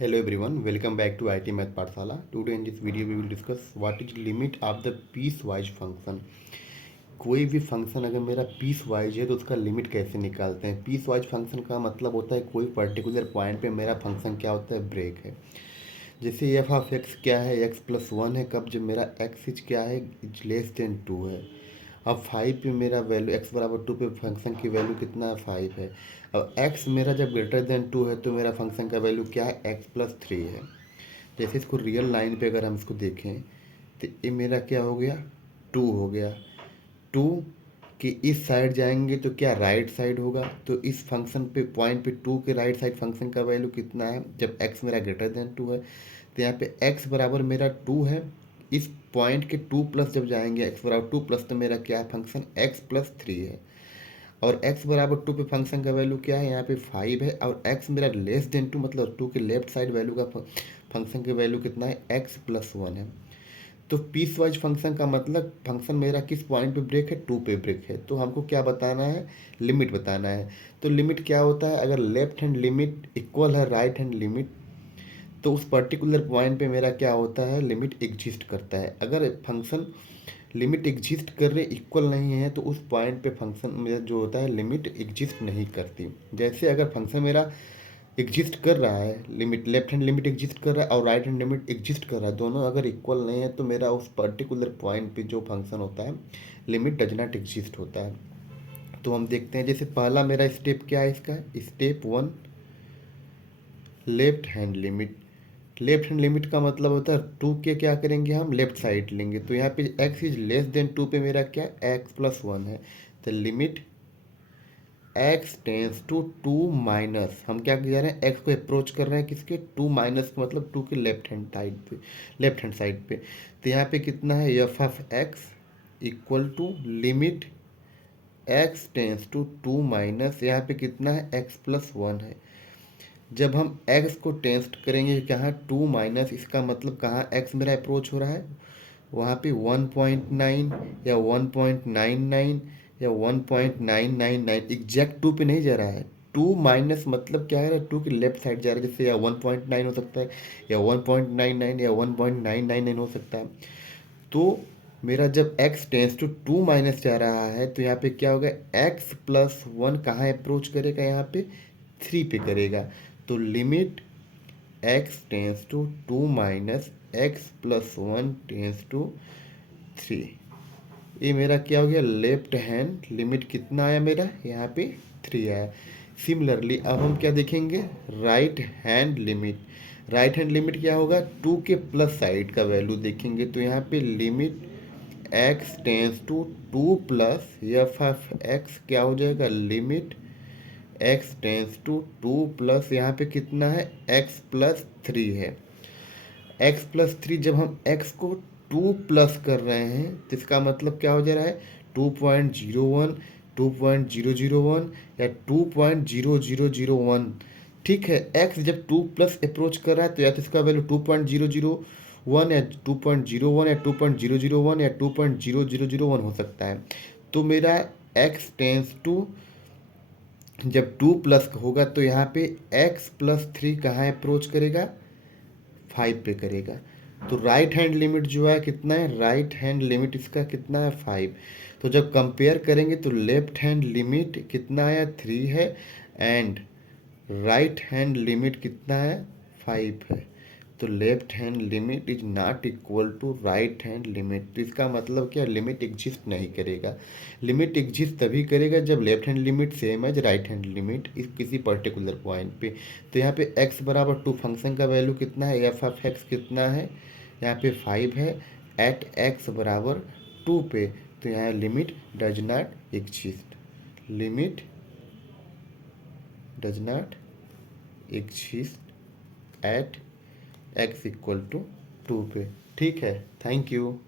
Hello everyone, welcome back to IT Math Pathshala. Today in this video we will discuss what is limit of the piecewise function. कोई भी function अगर मेरा piece wise है तो उसका limit कैसे निकालते हैं। पीस वाइज फंक्शन का मतलब होता है कोई पर्टिकुलर पॉइंट पे मेरा फंक्शन क्या होता है, ब्रेक है। जैसे एफ ऑफ एक्स क्या है, एक्स प्लस वन है, कब जब मेरा एक्स इज क्या है, इज लेस देन टू है। अब फाइव पे मेरा वैल्यू एक्स बराबर टू पे फंक्शन की वैल्यू कितना है, फाइव है। अब एक्स मेरा जब ग्रेटर देन टू है तो मेरा फंक्शन का वैल्यू क्या है, एक्स प्लस थ्री है। जैसे इसको रियल लाइन पे अगर हम इसको देखें तो ये मेरा क्या हो गया, टू हो गया। टू के इस साइड जाएंगे तो क्या राइट साइड होगा, तो इस फंक्शन पे पॉइंट पे टू के राइट साइड फंक्शन का वैल्यू कितना है, जब एक्स मेरा ग्रेटर देन टू है तो यहाँ पे एक्स बराबर मेरा टू है। इस पॉइंट के टू प्लस जब जाएंगे एक्स बराबर टू प्लस तो मेरा क्या है, फंक्शन एक्स प्लस थ्री है। और x बराबर टू पे फंक्शन का वैल्यू क्या है, यहाँ पे फाइव है। और x मेरा लेस देन टू मतलब टू के लेफ्ट साइड वैल्यू का फंक्शन की वैल्यू कितना है, x प्लस वन है। तो पीस वाइज फंक्शन का मतलब फंक्शन मेरा किस पॉइंट पे ब्रेक है, टू पे ब्रेक है। तो हमको क्या बताना है, लिमिट बताना है। तो लिमिट क्या होता है, अगर लेफ्ट हैंड लिमिट इक्वल है राइट हैंड लिमिट तो उस पर्टिकुलर पॉइंट पे मेरा क्या होता है, लिमिट एग्जिस्ट करता है। अगर फंक्शन लिमिट एग्जिस्ट कर रहे इक्वल नहीं है तो उस पॉइंट पे फंक्शन मेरा जो होता है लिमिट एग्जिस्ट नहीं करती। जैसे अगर फंक्शन मेरा एग्जिस्ट कर रहा है, limit left hand limit exist कर रहा है और राइट हैंड लिमिट एग्जिस्ट कर रहा है, दोनों अगर इक्वल नहीं है तो मेरा उस पर्टिकुलर पॉइंट पे जो फंक्शन होता है लिमिट डज नॉट एग्जिस्ट होता है। तो हम देखते हैं, जैसे पहला मेरा स्टेप क्या है, इसका step one left hand limit. Left hand limit का मतलब होता है टू के क्या करेंगे, हम लेफ्ट साइड लेंगे। तो यहाँ पे x is less than two पे मेरा क्या x प्लस वन है। तो limit x tends to two minus, हम क्या जा रहे हैं, x को अप्रोच कर रहे हैं किसके, टू माइनस मतलब टू के लेफ्ट हैंड साइड पे, लेफ्ट हैंड साइड पे। तो यहाँ पे कितना है, F of X equal to limit x tends to two minus यहाँ पे कितना है, x प्लस वन है। जब हम x को टेस्ट करेंगे कहाँ, टू माइनस, इसका मतलब कहाँ x मेरा अप्रोच हो रहा है, वहाँ पे 1.9 या 1.99 या 1.999 एग्जैक्ट टू पे नहीं जा रहा है। टू माइनस मतलब क्या है, टू की लेफ्ट साइड जा रहा है। जैसे या 1.9 हो सकता है या 1.99 या 1.999 हो सकता है। तो मेरा जब x tends to two minus जा रहा है तो यहाँ पे क्या होगा, x प्लस वन कहाँ अप्रोच करेगा, यहाँ पे थ्री पे करेगा। तो limit x tends to two minus X plus one tends to three, ये मेरा क्या हो गया, लेफ्ट हैंड लिमिट कितना आया मेरा, यहाँ पे थ्री आया। सिमिलरली अब हम क्या देखेंगे, right hand limit. Right hand limit क्या होगा, टू के प्लस साइड का वैल्यू देखेंगे। तो यहाँ पे limit x tends to two plus f of x क्या हो जाएगा, limit x tends to two plus यहाँ पे कितना है, x प्लस थ्री है। x प्लस थ्री जब हम x को टू प्लस कर रहे हैं तो इसका मतलब क्या हो जा रहा है, 2.01 2.001 या 2.0001। ठीक है, x जब टू प्लस अप्रोच कर रहा है तो या तो इसका वैल्यू 2.001 या 2.01 या 2.001 या 2.0001 हो सकता है। तो मेरा x टेंस टू जब टू प्लस होगा तो यहाँ पे x प्लस थ्री कहाँ अप्रोच करेगा, फाइव पे करेगा। तो राइट हैंड लिमिट जो है कितना है, राइट हैंड लिमिट इसका कितना है, फाइव। तो जब कंपेयर करेंगे तो लेफ्ट हैंड लिमिट कितना आया, थ्री है, एंड राइट हैंड लिमिट कितना है, फाइव है। तो left hand limit is not equal to right hand limit. तो इसका मतलब क्या, लिमिट एग्जिस्ट नहीं करेगा। लिमिट एग्जिस्ट तभी करेगा जब लेफ्ट हैंड लिमिट सेम है राइट हैंड लिमिट इस किसी पर्टिकुलर पॉइंट पे। तो यहाँ पे x बराबर टू फंक्शन का वैल्यू कितना है, एफ ऑफ एक्स कितना है, यहाँ पे फाइव है एट x बराबर टू पे। तो यहाँ limit does not exist, limit does not exist at x equal to two पे। ठीक है, थैंक यू।